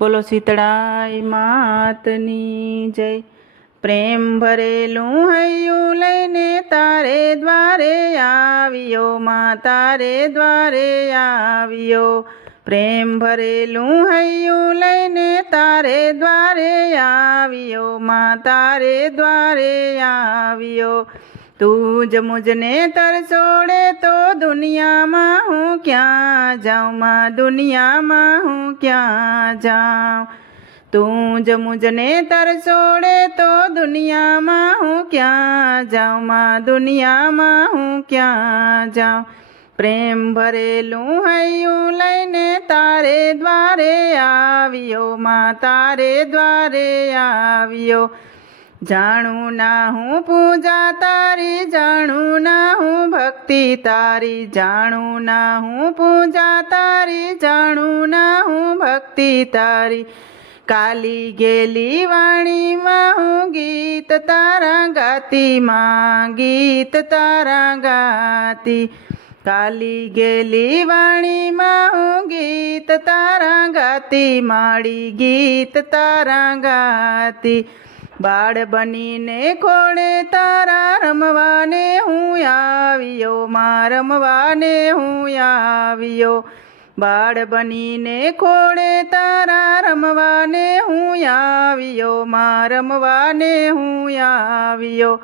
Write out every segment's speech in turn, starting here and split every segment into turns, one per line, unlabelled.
બોલો શીતળાઈ માતની જય. પ્રેમ ભરેલું હૈયું લઈને તારે દ્વારે આવ્યો, માં તારે દ્વારે આવ્યો. પ્રેમ ભરેલું હૈયું લઈને તારે દ્વારે આવ્યો, માં તારે દ્વારે આવ્યો. તું જ મુજને તરસોડે તો દુનિયામાં હું ક્યાં જાઉં? માં દુનિયામાં હું ક્યાં જાઉં? તું જ મુજને તરસોડે તો દુનિયામાં હું ક્યાં જાઉં? માં દુનિયામાં હું ક્યાં જાઉં? પ્રેમ ભરેલું હૈયું લઈને તારે દ્વારે આવ્યો. માં તારે દ્વારે આવ્યો. જાણું ના હું પૂજા તારી, જાણું ના હું ભક્તિ તારી, જાણું ના હું પૂજા તારી, જાણું ના હું ભક્તિ તારી. કાલી ગેલી વાણીમાં હું ગીત તારા ગાતી, માં ગીત તારા ગાતી. કાલી ગેલી વાણીમાં હું ગીત તારા ગાતી માડી ગીત તારા ગાતી. બાળ બનીને ખોળે તારા રમવાને હું આવ્યો? માં રમવાને હું આવ્યો? બાળ બનીને ખોળે તારા રમવાને હું આવ્યો? માં રમવાને હું આવ્યો?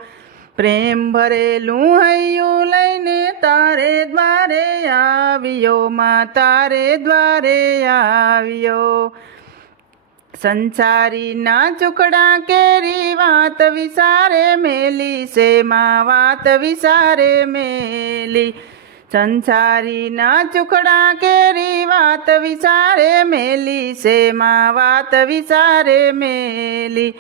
પ્રેમ ભરેલું હૈયું લઈને તારે દ્વારે આવ્યો. માં તારે દ્વારે આવ્યો. સંસારીના ચુકડા કેરી વાત વિસારે મેલી છે માં વાત વિસારે મેલી. સંસારીના ચુકડા કેરી વાત વિસારે મેલી છે માં વાત વિસારે મેલી.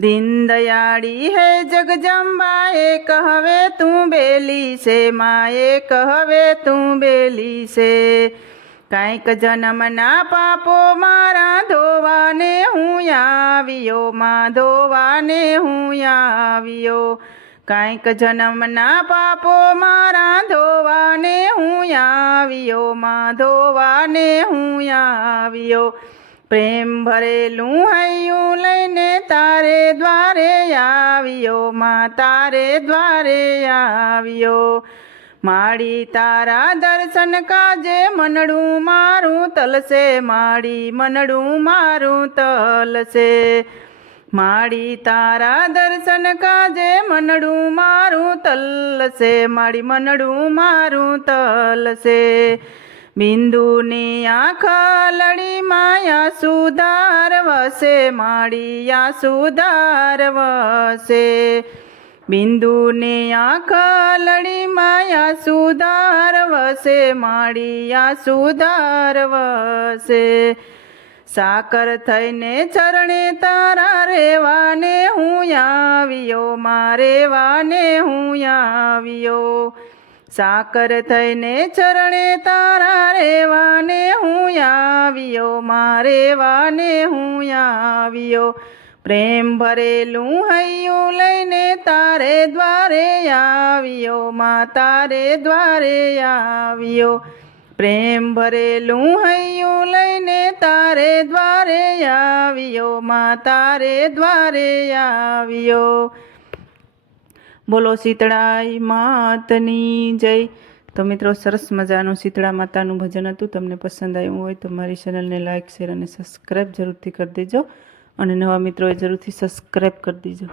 દીનદયાળી હે જગજંબા એ કહવે તું બેલી સે માં એ કહવે તું બેલી છે. કાંઈક જન્મના પાપો મારા ધોવાને હું આવ્યો, માં ધોવાને હું આવ્યો. કાંઈક જન્મના પાપો મારા ધોવાને હું આવ્યો, માં ધોવાને હું આવ્યો. પ્રેમ ભરેલું હૈયું લઈને તારે દ્વારે આવ્યો, માં તારે દ્વારે આવ્યો. માડી તારા દર્શન કાજે મનડું મારું તલસે, માડી મનડું મારું તલસે. માડી તારા દર્શન કાજે મનડું મારું તલસે, માડી મનડું મારું તલસે. બિંદુની આંખ લડી માયા સુધાર વસે માળિયા સુધાર વસે બિંદુને આખા લડી માયા સુધાર વસે, માળિયા સુધાર વસે. સાકર થઈને ચરણે તારા રેવાને હું આવ્યો મારે વાને હું આવ્યો. સાકર થઈને ચરણે તારા રેવાને હું આવ્યો મારે વાને હું આવ્યો. પ્રેમ ભરેલું હૈયું લઈને તારે દ્વારે આવ્યો માં તારે દ્વારે આવ્યો. પ્રેમ ભરેલું હૈયું લઈને તારે દ્વારે આવ્યો માં તારે દ્વારે આવ્યો. બોલો શીતળાઈ માતની જય. તો મિત્રો સરસ મજાનું શીતળા માતાનું ભજન હતું. તમને પસંદ આવ્યું હોય તો મારી ચેનલને લાઇક શેર અને સબસ્ક્રાઈબ જરૂરથી કરી દેજો. અને નવા મિત્રોએ જરૂરથી સબસ્ક્રાઈબ કરી દેજો.